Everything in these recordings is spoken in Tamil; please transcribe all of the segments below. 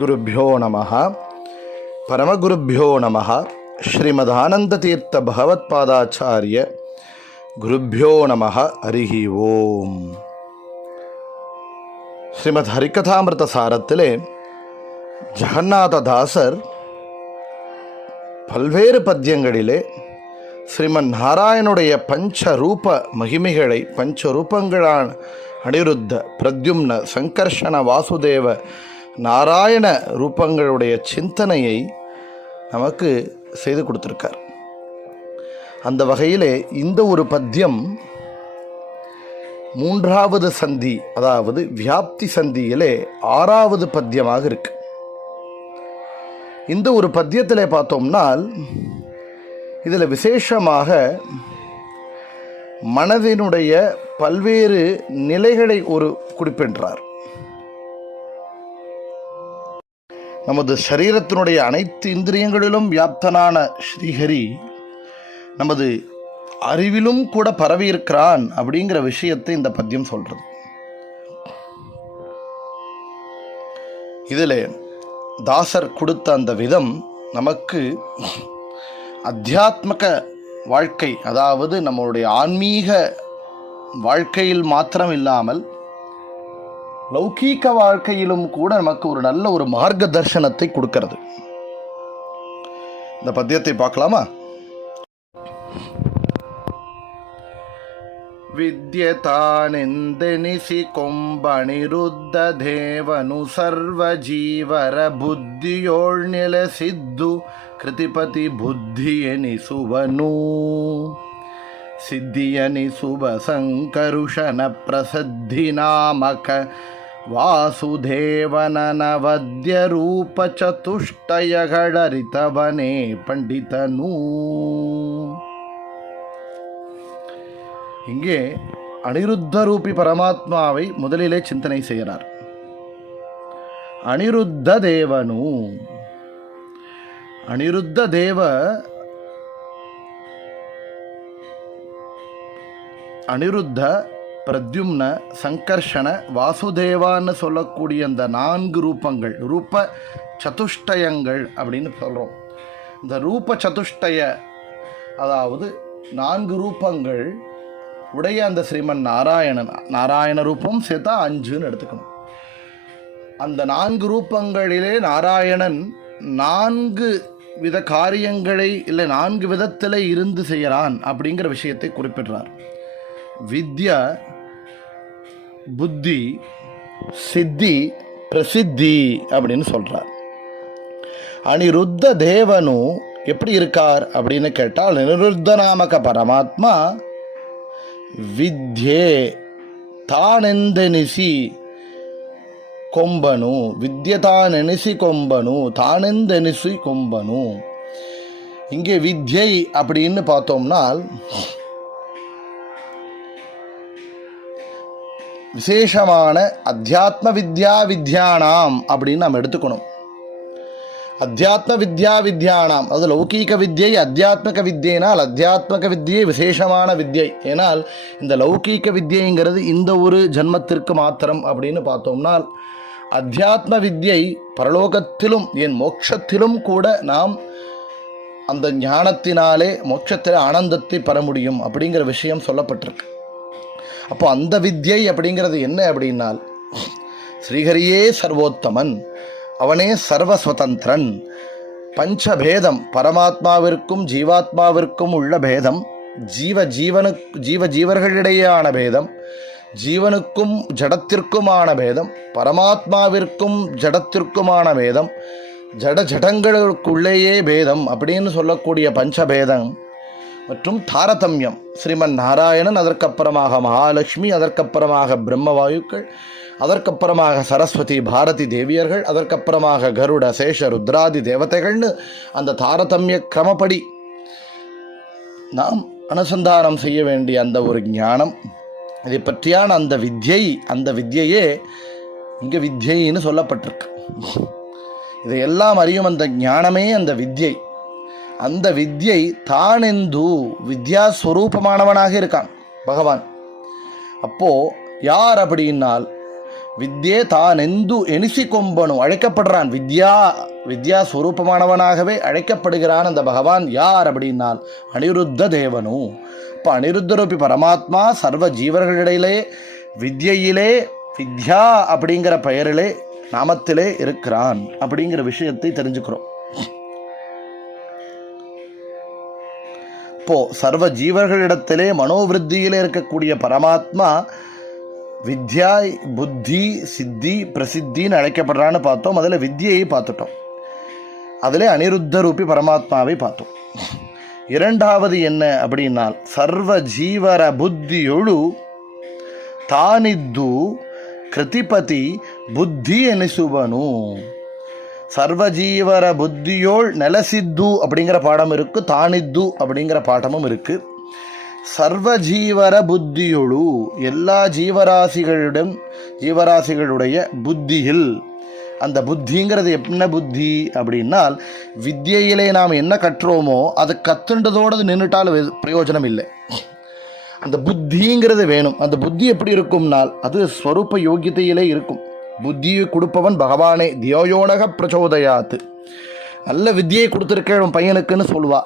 குருப்பியோ நம பரமகுருப்பியோ நம ஸ்ரீமதானந்ததீர்த்த பகவத்பாதாச்சாரிய குருப்பியோ நம ஹரிஹி ஓம் ஸ்ரீமத் ஹரிகதாமிருத சாரத்திலே ஜெகநாததாசர் பல்வேறு பத்தியங்களிலே ஸ்ரீமன் நாராயணுடைய பஞ்சரூப மகிமைகளை பஞ்சரூபங்களான அனிருத்த பிரத்யும்ன சங்கர்ஷண வாசுதேவ நாராயண ரூபங்களுடைய சிந்தனையை நமக்கு செய்து கொடுத்துருக்கார். அந்த வகையிலே இந்த ஒரு பத்தியம் மூன்றாவது சந்தி அதாவது வியாப்தி சந்தியிலே ஆறாவது பத்தியமாக இருக்கு. இந்த ஒரு பத்தியத்திலே பார்த்தோம்னால் இதில் விசேஷமாக மனதினுடைய பல்வேறு நிலைகளை ஒரு குறிப்பிடுறார். நமது சரீரத்தினுடைய அனைத்து இந்திரியங்களிலும் வியாப்தனான ஸ்ரீஹரி நமது அறிவிலும் கூட பரவி இருக்கிறான் அப்படிங்கிற விஷயத்தை இந்த பத்தியம் சொல்கிறது இதில் தாசர் கொடுத்த அந்த விதம் நமக்கு அத்தியாத்மக வாழ்க்கை அதாவது நம்மளுடைய ஆன்மீக வாழ்க்கையில் மாத்திரம் இல்லாமல் லௌகீக வாழ்க்கையிலும் கூட நமக்கு ஒரு நல்ல ஒரு மார்க்க தர்சனத்தை கொடுக்கிறது இந்த பத்தியத்தை பார்க்கலாமா ವಿದ್ಯತಾನೆಂದೆನಿಸಿ ಕೊಂಬಣಿರುದ್ಧ ದೇವನು ಸರ್ವಜೀವರ ಬುದ್ಧಿಯೋಳ್ ನೆಲೆಸಿದ್ದು ಕೃತಿಪತಿ ಬುದ್ಧಿ ಎನಿಸುವನು ಸಿದ್ಧಿಯನಿಸುವ ಸಂಕರುಷನ ಪ್ರಸದ್ಧಿ ನಾಮಕ ವಾಸುದೇವನ ರೂಪ ಚತುಷ್ಟಯಗಳರಿತವನೇ ಪಂಡಿತನೂ. ಹಿಂಗೆ ಅನಿರುದ್ಧ ರೂಪಿ ಪರಮಾತ್ಮಾವೈ ಮೊದಲಿಲೇ ಚಿಂತನೆ ಸೇರಾರ್ ಅನಿರುದ್ಧ ದೇವನು. ಅನಿರುದ್ಧ ದೇವ ಅನಿರುದ್ಧ பிரத்யும்ன சங்கர்ஷண வாசுதேவான்னு சொல்லக்கூடிய அந்த நான்கு ரூபங்கள் ரூப சதுஷ்டயங்கள் அப்படின்னு சொல்கிறோம் இந்த ரூப சதுஷ்டய அதாவது நான்கு ரூபங்கள் உடைய அந்த ஸ்ரீமன் நாராயணன் நாராயண ரூபம் சேர்த்தா அஞ்சுன்னு எடுத்துக்கணும். அந்த நான்கு ரூபங்களிலே நாராயணன் நான்கு வித காரியங்களை இல்லை நான்கு விதத்தில் இருந்து செய்கிறான் அப்படிங்கிற விஷயத்தை குறிப்பிடுறார். வித்யா புத்தி சித்தி பிரசித்தி அப்படின்னு சொல்கிறார் அனிருத்த தேவனும் எப்படி இருக்கார் அப்படின்னு கேட்டால் அனிருத்த நாமக பரமாத்மா வித்யே தானெந்த நிசி கொம்பனு வித்ய தான் நெனிசி கொம்பனு தானெந்த நெனிசி கொம்பனு. இங்கே வித்யை அப்படின்னு பார்த்தோம்னால் விசேஷமான அத்தியாத்ம வித்யா வித்யானாம் அப்படின்னு நாம் எடுத்துக்கணும். அத்தியாத்ம வித்யா வித்யானாம் அது லௌகீக வித்யை அத்தியாத்மக வித்யினால் அத்தியாத்மக வித்யை விசேஷமான வித்யை ஏனால் இந்த லௌகீக வித்யைங்கிறது இந்த ஒரு ஜன்மத்திற்கு மாத்திரம் அப்படின்னு பார்த்தோம்னால் அத்தியாத்ம வித்யை பரலோகத்திலும் என் மோட்சத்திலும் கூட நாம் அந்த ஞானத்தினாலே மோட்சத்தில் ஆனந்தத்தை பெற முடியும் அப்படிங்கிற விஷயம் சொல்லப்பட்டிருக்கு. அப்போ அந்த வித்யை அப்படிங்கிறது என்ன அப்படின்னால் ஸ்ரீஹரியே சர்வோத்தமன் அவனே சர்வஸ்வதந்திரன். பஞ்சபேதம் பரமாத்மாவிற்கும் ஜீவாத்மாவிற்கும் உள்ள பேதம் ஜீவ ஜீவனு ஜீவ ஜீவர்களிடையேயான பேதம் ஜீவனுக்கும் ஜடத்திற்குமான பேதம் பரமாத்மாவிற்கும் ஜடத்திற்குமான பேதம் ஜட ஜடங்களுக்குள்ளேயே பேதம் அப்படின்னு சொல்லக்கூடிய பஞ்சபேதம் மற்றும் தாரதமியம். ஸ்ரீமன் நாராயணன் அதற்கப்புறமாக மகாலட்சுமி அதற்கப்புறமாக பிரம்மவாயுக்கள் அதற்கப்புறமாக சரஸ்வதி பாரதி தேவியர்கள் அதற்கப்புறமாக கருட சேஷ ருத்ராதி தேவதைகள்னு அந்த தாரதமிய கிரமப்படி நாம் அனுசந்தானம் செய்ய வேண்டிய அந்த ஒரு ஞானம். இதை பற்றியான அந்த வித்யை அந்த வித்யையே இங்கே வித்யைன்னு சொல்லப்பட்டிருக்கு. இதையெல்லாம் அறியும் அந்த ஞானமே அந்த வித்யை. அந்த வித்யை தானெந்து வித்யாஸ்வரூபமானவனாக இருக்கான் பகவான். அப்போ யார் அப்படின்னால் வித்யே தான் எந்து எனிசிக்கொம்பனும் அழைக்கப்படுறான். வித்யா வித்யா ஸ்வரூபமானவனாகவே அழைக்கப்படுகிறான் அந்த பகவான். யார் அப்படின்னால் அனிருத்த தேவனும் இப்போ அனிருத்தரூபி பரமாத்மா சர்வ ஜீவர்களிடையிலே வித்யிலே வித்யா அப்படிங்கிற பெயரிலே நாமத்திலே இருக்கிறான் அப்படிங்கிற விஷயத்தை தெரிஞ்சுக்கிறோம். இப்போ சர்வ ஜீவர்களிடத்திலே மனோவிருத்தியிலே இருக்கக்கூடிய பரமாத்மா வித்யா புத்தி சித்தி பிரசித்தின்னு அழைக்கப்படுறான்னு பார்த்தோம் அதில் வித்யையை பார்த்துட்டோம் அதில் அனிருத்த ரூபி பரமாத்மாவை பார்த்தோம் இரண்டாவது என்ன அப்படின்னால் சர்வ ஜீவர புத்தியொழு ತಾನಿದ್ದು ಕೃತಿಪತಿ ಬುದ್ಧಿ ಎನಿಸುವನು சர்வஜீவர புத்தியோள் நெலசித்து அப்படிங்கிற பாடம் இருக்குது தானித்து அப்படிங்கிற பாடமும் இருக்குது சர்வஜீவர புத்தியொழு எல்லா ஜீவராசிகளிடம் ஜீவராசிகளுடைய புத்தியில். அந்த புத்திங்கிறது என்ன புத்தி அப்படின்னால் வித்தியையிலே நாம் என்ன கற்றோமோ அது கத்துண்டதோடு அது நின்றுட்டால் பிரயோஜனம் இல்லை அந்த புத்திங்கிறது வேணும். அந்த புத்தி எப்படி இருக்கும்னால் அது ஸ்வரூப யோகியத்தையிலே இருக்கும். புத்தியை கொடுப்பவன் பகவானே. தியோயோனக பிரச்சோதயாத்து நல்ல வித்தியை கொடுத்துருக்கேன் உன் பையனுக்குன்னு சொல்லுவா.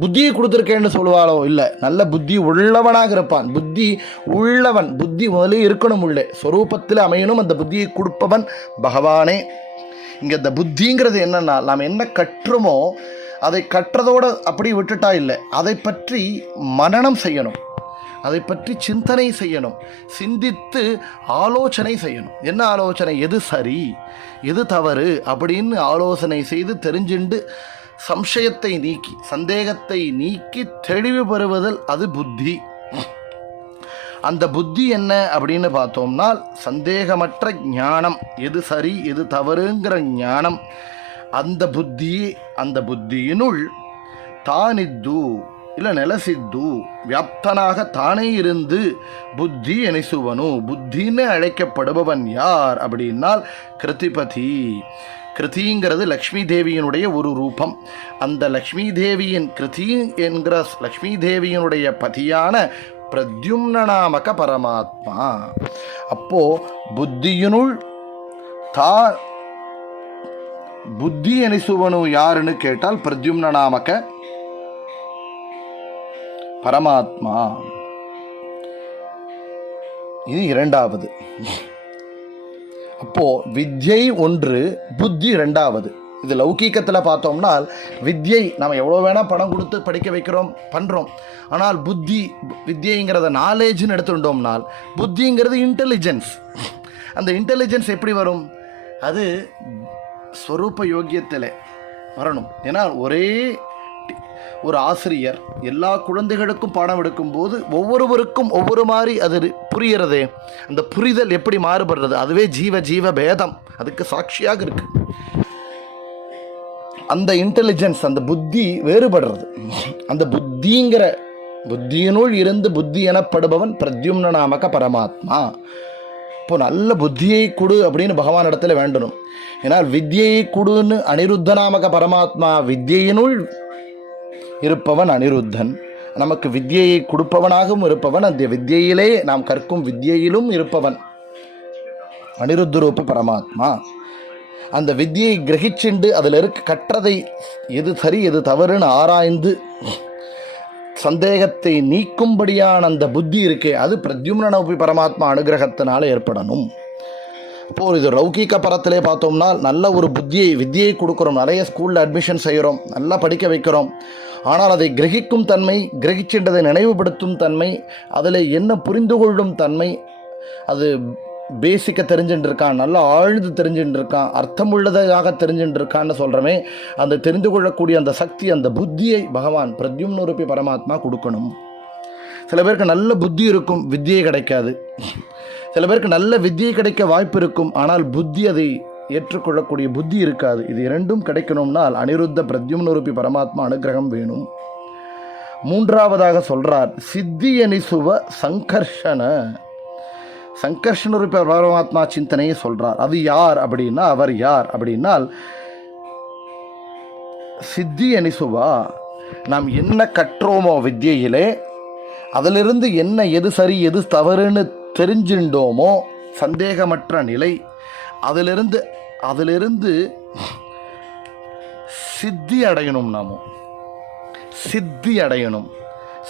புத்தியை கொடுத்துருக்கேன்னு சொல்லுவாளோ? இல்லை. நல்ல புத்தி உள்ளவனாக இருப்பான். புத்தி உள்ளவன். புத்தி முதலே இருக்கணும் உள்ளே. ஸ்வரூபத்தில் அமையணும் அந்த புத்தியை கொடுப்பவன் பகவானே. இங்கே இந்த புத்திங்கிறது என்னென்னா நாம் என்ன கற்றுமோ அதை கற்றதோடு அப்படி விட்டுட்டா இல்லை. அதை பற்றி மனனம் செய்யணும். அதை பற்றி சிந்தனை செய்யணும். சிந்தித்து ஆலோசனை செய்யணும். என்ன ஆலோசனை? எது சரி? எது தவறு? அப்படின்னு ஆலோசனை செய்து தெரிஞ்சுண்டு சம்சயத்தை நீக்கி சந்தேகத்தை நீக்கி தெளிவு பெறுவதில் அது புத்தி. அந்த புத்தி என்ன அப்படின்னு பார்த்தோம்னால் சந்தேகமற்ற ஞானம். எது சரி? எது தவறுங்கிற ஞானம். அந்த புத்தி அந்த புத்தியினுள் தானித்து இல்லை நில சித்து வியாப்தனாக தானே இருந்து புத்தி எனிசுவனு புத்தின்னு அழைக்கப்படுபவன் யார் அப்படின்னால் கிருத்திபதி. கிருதிங்கிறது லக்ஷ்மி தேவியினுடைய ஒரு ரூபம். அந்த லக்ஷ்மி தேவியின் கிருதி என்கிற லக்ஷ்மி தேவியினுடைய பதியான பிரத்யும்னாமக பரமாத்மா. அப்போது புத்தியினுள் தா புத்தி எனிசுவனு யாருன்னு கேட்டால் பிரத்யும்னாமக பரமாத்மா. இது இரண்டாவது. அப்போ வித்யை ஒன்று புத்தி ரெண்டாவது இது லௌகீகத்தில் பார்த்தோம்னால் வித்யை நம்ம எவ்வளோ வேணால் பணம் கொடுத்து படிக்க வைக்கிறோம் பண்ணுறோம் ஆனால் புத்தி வித்யைங்கிறத நாலேஜ்னு எடுத்துட்டோம்னால் புத்திங்கிறது இன்டெலிஜென்ஸ் அந்த இன்டெலிஜென்ஸ் எப்படி வரும்? அது ஸ்வரூப யோக்கியத்தில் வரணும். ஏன்னா ஒரே ஒரு ஆசிரியர் எல்லா குழந்தைகளுக்கும் பாடம் எடுக்கும்போது ஒவ்வொருவருக்கும் ஒவ்வொரு மாதிரி அது புரியறதே அந்த புரிதல் எப்படி மாறுபடுறது? அதுவே ஜீவ ஜீவ பேதம். அதுக்கு சாட்சியாக இருக்கு. அந்த இன்டெலிஜென்ஸ் அந்த புத்தி வேறுபடுறது. அந்த புத்திங்கிற புத்தியினுள் இருந்து புத்தி எனப்படுபவன் பிரத்யும்ன நாமக பரமாத்மா. இப்போ நல்ல புத்தியை கொடு அப்படின்னு பகவான் இடத்துல வேண்டணும். ஏன்னா வித்யை கொடுன்னு அனிருத்த நாமக பரமாத்மா வித்யினுள் இருப்பவன் அனிருத்தன். நமக்கு வித்தியை கொடுப்பவனாகவும் இருப்பவன். அந்த வித்தியிலே நாம் கற்கும் வித்தியையிலும் இருப்பவன். அனிருத்த ரூப பரமாத்மா. அந்த வித்தியை கிரகிச்சுண்டு அதில் இருக்க கற்றதை எது சரி எது தவறுன்னு ஆராய்ந்து சந்தேகத்தை நீக்கும்படியான அந்த புத்தி இருக்கே அது பிரத்யும்னபி பரமாத்மா அனுகிரகத்தினால ஏற்படணும். இப்போது இது ரௌகீக பரத்திலே பார்த்தோம்னா நல்ல ஒரு புத்தியை வித்தியை கொடுக்குறோம். நிறைய ஸ்கூலில் அட்மிஷன் செய்கிறோம். நல்லா படிக்க வைக்கிறோம். ஆனால் அதை கிரகிக்கும் தன்மை கிரகிச்சின்றதை நினைவுபடுத்தும் தன்மை அதில் என்ன புரிந்து கொள்ளும் தன்மை அது பேசிக்க தெரிஞ்சுட்டு இருக்கான் நல்லா ஆழ்ந்து தெரிஞ்சுட்டு இருக்கான் அர்த்தமுள்ளதாக தெரிஞ்சுட்டு இருக்கான்னு சொல்கிறமே அந்த தெரிந்து கொள்ளக்கூடிய அந்த சக்தி அந்த புத்தியை பகவான் பிரத்யும்னூரூபி பரமாத்மா கொடுக்கணும். சில பேருக்கு நல்ல புத்தி இருக்கும் வித்தியை கிடைக்காது. சில பேருக்கு நல்ல வித்தியை கிடைக்க வாய்ப்பு இருக்கும் ஆனால் புத்தி அதை ஏற்றுக்கொள்ளக்கூடிய புத்தி இருக்காது. இது இரண்டும் கிடைக்கணும்னால் அனிருத்த பிரத்யும்னூருப்பி பரமாத்மா அனுகிரகம் வேணும். மூன்றாவதாக சொல்கிறார் சித்தியனிசுவ சங்கர்ஷண சங்கர்ஷன பரமாத்மா சிந்தனையை சொல்கிறார் அது யார்? அப்படின்னா அவர் யார்? அப்படின்னால் சித்தி அனிசுவா நாம் என்ன கற்றோமோ வித்தியிலே அதிலிருந்து என்ன எது சரி எது தவறுன்னு தெரிஞ்சுட்டோமோ சந்தேகமற்ற நிலை அதிலிருந்து அதிலிருந்து சித்தி அடையணும் நாமும் சித்தி அடையணும்.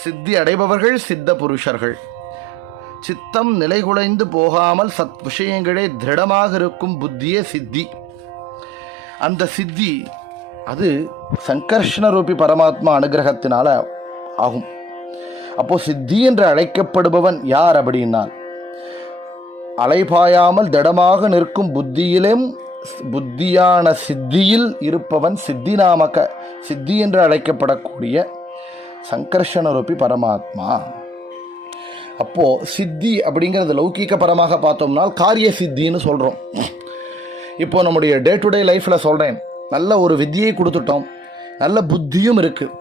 சித்தி அடைபவர்கள் சித்த புருஷர்கள். சித்தம் நிலைகுலைந்து போகாமல் சத் விஷயங்களே திருடமாக இருக்கும் புத்தியே சித்தி. அந்த சித்தி அது சங்கர்ஷ்ண ரூபி பரமாத்மா அனுகிரகத்தினால ஆகும். அப்போ சித்தி என்று அழைக்கப்படுபவன் யார் அப்படின்னால் அலைபாயாமல் திடமாக நிற்கும் புத்தியிலும் புத்தியான சித்தியில் இருப்பவன் சித்தி நாமக சித்தி என்று அழைக்கப்படக்கூடிய சங்கர்ஷணரூபி பரமாத்மா. அப்போ சித்தி அப்படிங்கிறது லௌகீக பரமாக பார்த்தோம்னால் காரிய சித்தின்னு சொல்கிறோம் இப்போ நம்முடைய டே டு டே லைஃப்பில் சொல்கிறேன் நல்ல ஒரு வித்தியை கொடுத்துட்டோம். நல்ல புத்தியும் இருக்குது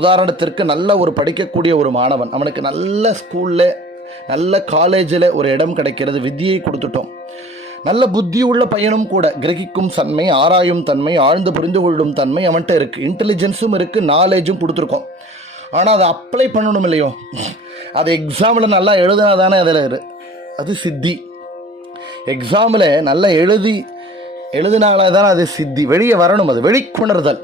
உதாரணத்திற்கு நல்ல ஒரு படிக்கக்கூடிய ஒரு மாணவன். அவனுக்கு நல்ல ஸ்கூலில் நல்ல காலேஜில் ஒரு இடம் கிடைக்கிறது. வித்தியை கொடுத்துட்டோம். நல்ல புத்தி உள்ள பையனும் கூட. கிரகிக்கும் தன்மை ஆராயும் தன்மை ஆழ்ந்து புரிந்து கொள்ளும் தன்மை அவன்கிட்ட இருக்குது இன்டெலிஜென்ஸும் இருக்குது நாலேஜும் கொடுத்துருக்கோம். ஆனால் அதை அப்ளை பண்ணணும் இல்லையோ? அது எக்ஸாமில் நல்லா எழுதினா தானே அதில் அது சித்தி. எக்ஸாமில் நல்லா எழுதி எழுதினால தான் அது சித்தி. வெளியே வரணும் அது வெளிக்கொணர்தல்.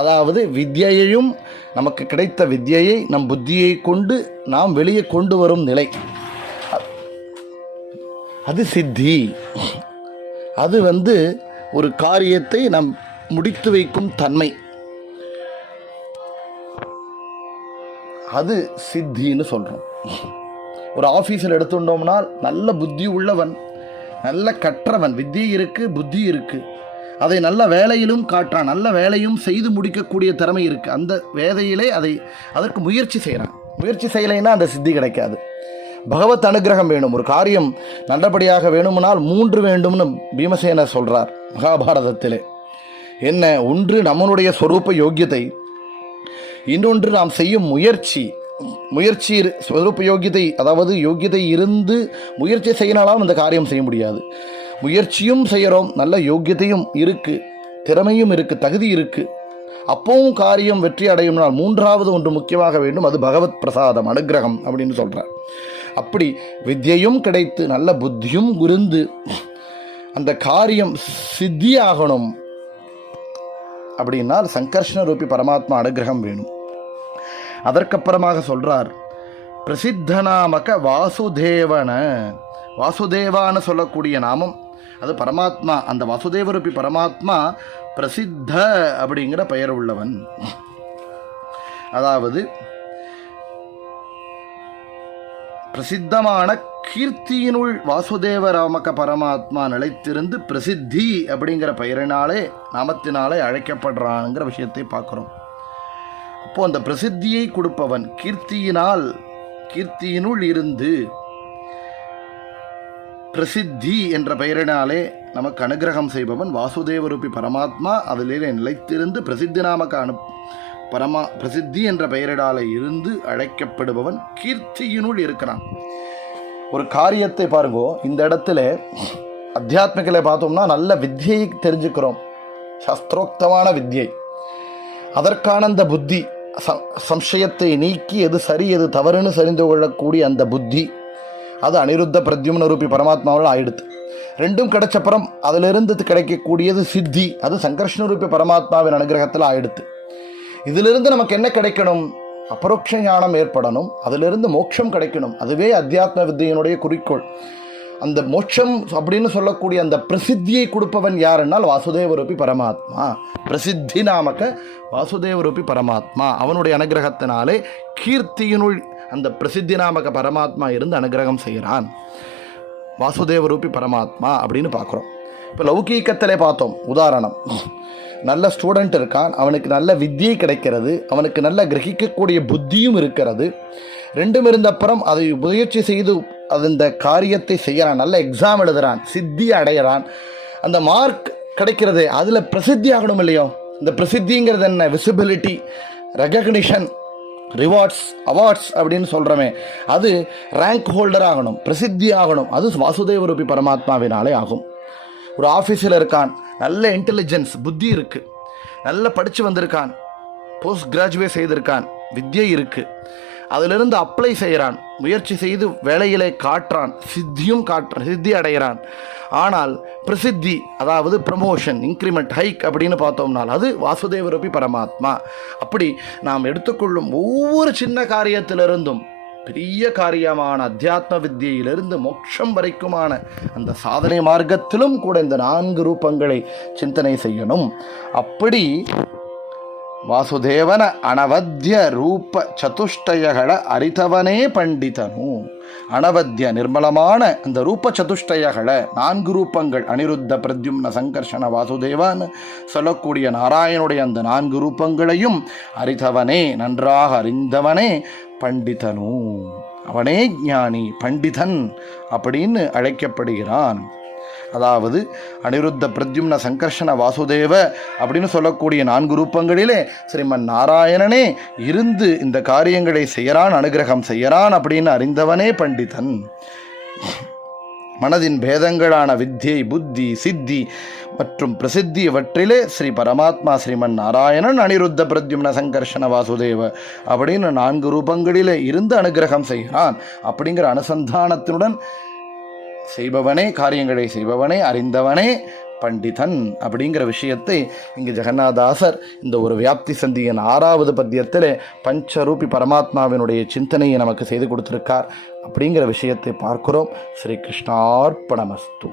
அதாவது வித்யையையும் நமக்கு கிடைத்த வித்யையை நம் புத்தியை கொண்டு நாம் வெளியே கொண்டு வரும் நிலை. அது சித்தி. அது வந்து ஒரு காரியத்தை நாம் முடித்து வைக்கும் தன்மை. அது சித்தின்னு சொல்கிறோம் ஒரு ஆஃபீஸில் எடுத்துட்டோம்னா நல்ல புத்தி உள்ளவன் நல்ல கற்றவன் வித்தி இருக்குது புத்தி இருக்குது அதை நல்ல வேலையிலும் காட்டுறான் நல்ல வேலையும் செய்து முடிக்கக்கூடிய திறமை இருக்குது அந்த வேதையிலே அதை அதற்கு முயற்சி செய்கிறான் முயற்சி செய்யலைன்னா அந்த சித்தி கிடைக்காது. பகவத் அனுகிரகம் வேணும். ஒரு காரியம் நல்லபடியாக வேணுமானால் மூன்று வேண்டும்னு பீமசேனர் சொல்கிறார் மகாபாரதத்திலே. என்ன? ஒன்று நம்மளுடைய சொரூப யோக்கியத்தை இன்னொன்று நாம் செய்யும் முயற்சி. முயற்சி ஸ்வரூப யோகியதை அதாவது யோகியதை இருந்து முயற்சி செய்யினாலும் அந்த காரியம் செய்ய முடியாது. முயற்சியும் செய்கிறோம் நல்ல யோக்கியதையும் இருக்குது திறமையும் இருக்குது தகுதி இருக்குது அப்பவும் காரியம் வெற்றி அடையும்னால் மூன்றாவது ஒன்று முக்கியமாக வேண்டும் அது பகவத் பிரசாதம் அனுக்கிரகம் அப்படின்னு சொல்கிறார் அப்படி வித்தியையும் கிடைத்து நல்ல புத்தியும் குருந்து அந்த காரியம் சித்தியாகணும். அப்படின்னால் சங்கர்ஷண ரூபி பரமாத்மா அனுகிரகம் வேணும். அதற்கப்புறமாக சொல்கிறார் பிரசித்த நாமக வாசுதேவன. வாசுதேவான்னு சொல்லக்கூடிய நாமம் அது பரமாத்மா அந்த வாசுதேவ ரூபி பரமாத்மா பிரசித்த அப்படிங்கிற பெயர் உள்ளவன். அதாவது பிரசித்தமான கீர்த்தியினுள் வாசுதேவ ராமக பரமாத்மா நிலைத்திருந்து பிரசித்தி அப்படிங்கிற பெயரினாலே நாமத்தினாலே அழைக்கப்படுறாங்கிற விஷயத்தை பார்க்குறோம். அப்போ அந்த பிரசித்தியை கொடுப்பவன் கீர்த்தியினால் கீர்த்தியினுள் இருந்து பிரசித்தி என்ற பெயரினாலே நமக்கு அனுகிரகம் செய்பவன் வாசுதேவரூபி பரமாத்மா. அதிலே நிலைத்திருந்து பிரசித்தி நாமக்கு அனு பரமா பிரசித்தி என்ற பெயரிடால இருந்து அழைக்கப்படுபவன் கீர்த்தியினுள் இருக்கிறான். ஒரு காரியத்தை பாருங்கோ இந்த இடத்துல அத்தியாத்மிகளை பார்த்தோம்னா நல்ல வித்தியை தெரிஞ்சுக்கிறோம். சாஸ்திரோக்தமான வித்தியை. அதற்கான அந்த புத்தி சம்சயத்தை நீக்கி எது சரி எது தவறுன்னு சரிந்து கொள்ளக்கூடிய அந்த புத்தி அது அனிருத்த பிரத்யும்ன ரூபி பரமாத்மாவில் ஆயிடுது. ரெண்டும் கிடைச்சப்புறம் அதிலிருந்து கிடைக்கக்கூடியது சித்தி அது சங்கர்ஷ்ண ரூபி பரமாத்மாவின் அனுகிரகத்தில் ஆயிடுது. இதிலிருந்து நமக்கு என்ன கிடைக்கணும்? அபரோக்ஷ ஞானம் ஏற்படணும். அதிலிருந்து மோட்சம் கிடைக்கணும். அதுவே அத்தியாத்ம வித்தியினுடைய குறிக்கோள். அந்த மோட்சம் அப்படின்னு சொல்லக்கூடிய அந்த பிரசித்தியை கொடுப்பவன் யாருன்னால் வாசுதேவரூபி பரமாத்மா. பிரசித்தி நாமக்க வாசுதேவரூபி பரமாத்மா. அவனுடைய அனுகிரகத்தினாலே கீர்த்தியினுள் அந்த பிரசித்தி நாமக பரமாத்மா இருந்து அனுகிரகம் செய்கிறான். வாசுதேவரூபி பரமாத்மா அப்படின்னு பார்க்குறோம். இப்போ லௌகீகத்திலே பார்த்தோம். உதாரணம். நல்ல ஸ்டூடெண்ட் இருக்கான் அவனுக்கு நல்ல வித்தியை கிடைக்கிறது அவனுக்கு நல்ல கிரகிக்கக்கூடிய புத்தியும் இருக்கிறது. ரெண்டும் இருந்தப்புறம் அதை முயற்சி செய்து அது இந்த காரியத்தை செய்கிறான் நல்ல எக்ஸாம் எழுதுகிறான் சித்தி அடையிறான். அந்த மார்க் கிடைக்கிறது அதில் பிரசித்தி ஆகணும் இல்லையோ? இந்த பிரசித்திங்கிறது என்ன? விசிபிலிட்டி ரெகக்னிஷன் ரிவார்ட்ஸ் அவார்ட்ஸ் அப்படின்னு சொல்கிறோமே அது ரேங்க் ஹோல்டர் ஆகணும் பிரசித்தி ஆகணும். அது வாசுதேவ ரூபி பரமாத்மாவினாலே ஆகும். ஒரு ஆஃபீஸில் இருக்கான். நல்ல இன்டெலிஜென்ஸ் புத்தி இருக்குது நல்ல படித்து வந்திருக்கான். போஸ்ட் கிராஜுவேட் செய்திருக்கான். வித்யை இருக்குது அதிலிருந்து அப்ளை செய்கிறான் முயற்சி செய்து வேலையிலே காட்டுறான். சித்தியும் காட்டுறான். சித்தி அடைகிறான். ஆனால் பிரசித்தி அதாவது ப்ரமோஷன் இன்க்ரிமெண்ட் ஹைக் அப்படின்னு பார்த்தோம்னால் அது வாசுதேவரூபி பரமாத்மா. அப்படி நாம் எடுத்துக்கொள்ளும் ஒவ்வொரு சின்ன காரியத்திலிருந்தும் பெரிய காரியமான அத்தியாத்ம வித்தியிலிருந்து மோட்சம் வரைக்குமான அந்த சாதனை மார்க்கத்திலும் கூட இந்த நான்கு ரூபங்களை சிந்தனை செய்யணும். அப்படி ವಾಸುದೇವನ ಅನವದ್ಯ ರೂಪ ಚತುಷ್ಟಯಗಳ ಅರಿತವನೇ ಪಂಡಿತನು அனவத்திய நிர்மலமான அந்த ரூப சதுஷ்டயகளை நான்கு ரூபங்கள் அனிருத்த பிரத்யும்ன சங்கர்ஷண வாசுதேவன் சொல்லக்கூடிய நாராயணுடைய அந்த நான்கு ரூபங்களையும் அறிந்தவனே நன்றாக அறிந்தவனே பண்டிதனு அவனே ஞானி பண்டிதன் அப்படின்னு அழைக்கப்படுகிறான் அதாவது அனிருத்த பிரத்யும்ன சங்கர்ஷண வாசுதேவ அப்படின்னு சொல்லக்கூடிய நான்கு ரூபங்களிலே ஸ்ரீமன் நாராயணனே இருந்து இந்த காரியங்களை செய்யறான் அனுகிரகம் செய்யறான் அப்படின்னு அறிந்தவனே பண்டிதன். மனதின் பேதங்களான வித்தியை புத்தி சித்தி மற்றும் பிரசித்தி இவற்றிலே ஸ்ரீ பரமாத்மா ஸ்ரீமன் நாராயணன் அனிருத்த பிரத்யும்ன சங்கர்ஷண வாசுதேவ அப்படின்னு நான்கு ரூபங்களிலே இருந்து அனுகிரகம் செய்கிறான். அப்படிங்கிற அனுசந்தானத்தினுடன் செய்பவனே காரியங்களை செய்பவனே அறிந்தவனே பண்டிதன் அப்படிங்கிற விஷயத்தை இங்கு ஜெகநாதாசர் இந்த ஒரு வியாப்தி சந்தியின் ஆறாவது பத்தியத்தில் பஞ்சரூபி பரமாத்மாவினுடைய சிந்தனையை நமக்கு செய்து கொடுத்துருக்கார் அப்படிங்கிற விஷயத்தை பார்க்கிறோம். ஸ்ரீ கிருஷ்ணார்ப்பணமஸ்து